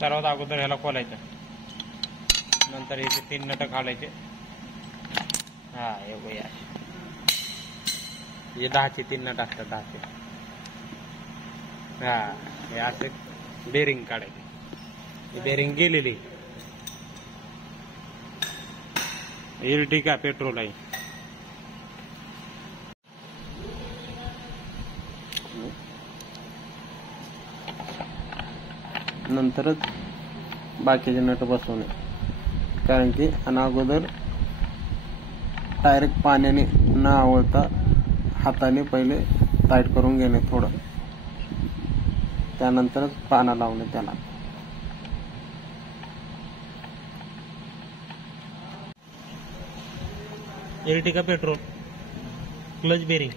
सर्वात अगोदर ह्याला खोलायचं, नंतर याचे 3 नट काढायचे. हा हे बघा, हे 10चे 3 नट असतात, 10चे. हा हे असे बेरिंग काढायचे. बेरिंग गेलेली. एर्टिगा पेट्रोल आहे. नंतरच बाकीचे नट बसवणे, कारण की अगोदर डायरेक्ट पाण्याने न आवळता हाताने पहिले टाईट करून घेणे थोडं, त्यानंतरच पाना लावणे त्याला. Ertiga petrol clutch bearing.